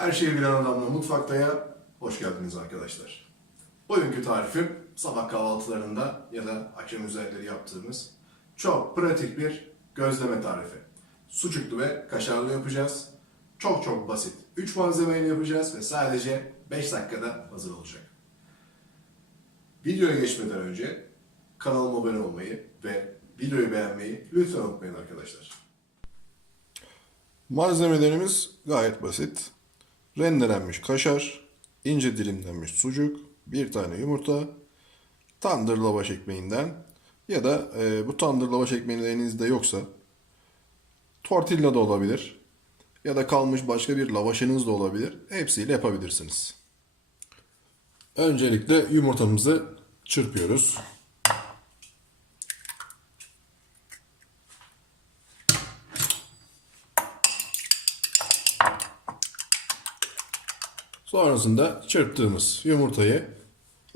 Her şeyi bilen adamla mutfaktaya hoş geldiniz arkadaşlar. Bugünkü tarifim sabah kahvaltılarında ya da akşam üzerleri yaptığımız çok pratik bir gözleme tarifi. Sucuklu ve kaşarlı yapacağız. Çok çok basit. 3 malzemeyle yapacağız ve sadece 5 dakikada hazır olacak. Videoya geçmeden önce kanalıma abone olmayı ve videoyu beğenmeyi lütfen unutmayın arkadaşlar. Malzemelerimiz gayet basit. Rendelenmiş kaşar, ince dilimlenmiş sucuk, bir tane yumurta, tandır lavaş ekmeğinden ya da e, bu tandır lavaş ekmeğiniz elinizde yoksa tortilla da olabilir ya da kalmış başka bir lavaşınız da olabilir. Hepsiyle yapabilirsiniz. Öncelikle yumurtamızı çırpıyoruz. Sonrasında çırptığımız yumurtayı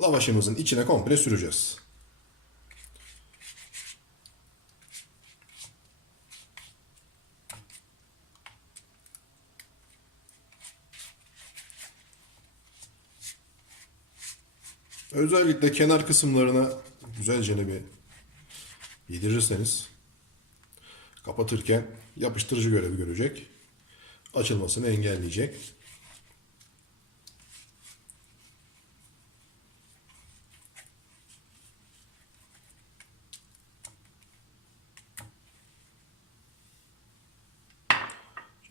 lavaşımızın içine komple süreceğiz. Özellikle kenar kısımlarına güzelce bir yedirirseniz kapatırken yapıştırıcı görevi görecek. Açılmasını engelleyecek.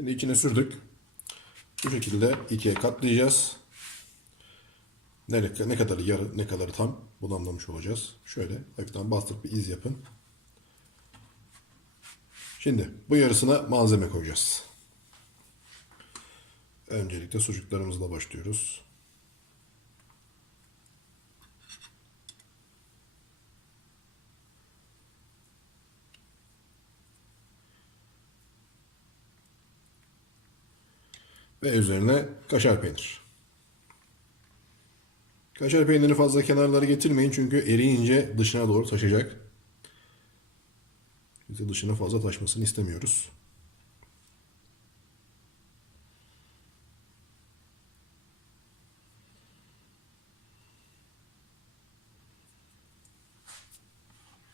Şimdi içine sürdük. Bu şekilde ikiye katlayacağız. Ne, ne kadar yarı ne kadar tam bunu anlamış olacağız. Şöyle hafiften bastırıp bir iz yapın. Şimdi bu yarısına malzeme koyacağız. Öncelikle sucuklarımızla başlıyoruz. Ve üzerine kaşar peynir. Kaşar peynirini fazla kenarlara getirmeyin çünkü eriyince dışına doğru taşacak. Biz de dışına fazla taşmasını istemiyoruz.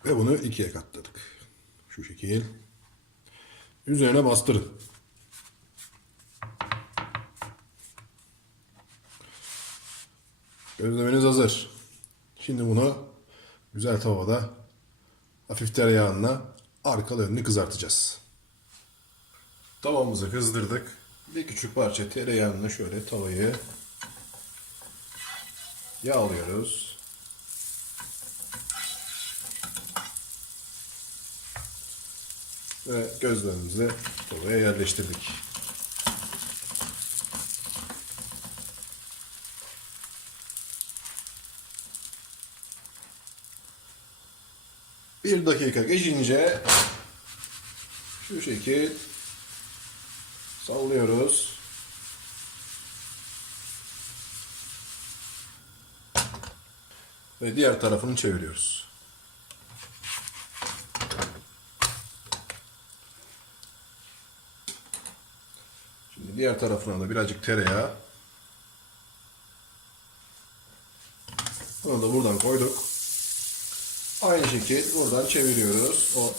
Ve bunu ikiye katladık. Şu şekil. Üzerine bastırın. Gözlemeniz hazır. Şimdi bunu güzel tavada hafif tereyağına arkalı önünü kızartacağız. Tavamızı kızdırdık. Bir küçük parça tereyağını şöyle tavayı yağlıyoruz. Ve gözlemimizi tavaya yerleştirdik. Bir dakika geçince şu şekil sallıyoruz. Ve diğer tarafını çeviriyoruz. Şimdi diğer tarafına da birazcık tereyağı. Bunu da buradan koyduk. Aynı şekil buradan çeviriyoruz. O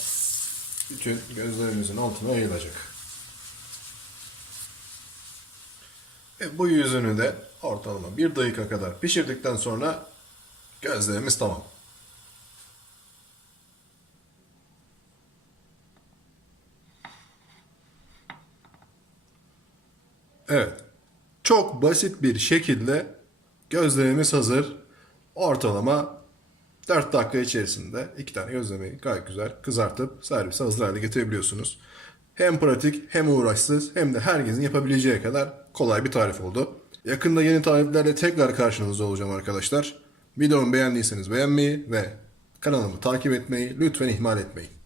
bütün gözlerimizin altına yayılacak. Ve bu yüzünü de ortalama bir dakika kadar pişirdikten sonra gözlerimiz tamam. Evet. Çok basit bir şekilde gözlerimiz hazır. Ortalama 4 dakika içerisinde iki tane gözlemeyi gayet güzel kızartıp servise hazır hale getirebiliyorsunuz. Hem pratik hem uğraşsız hem de herkesin yapabileceği kadar kolay bir tarif oldu. Yakında yeni tariflerle tekrar karşınızda olacağım arkadaşlar. Videomu beğendiyseniz beğenmeyi ve kanalımı takip etmeyi lütfen ihmal etmeyin.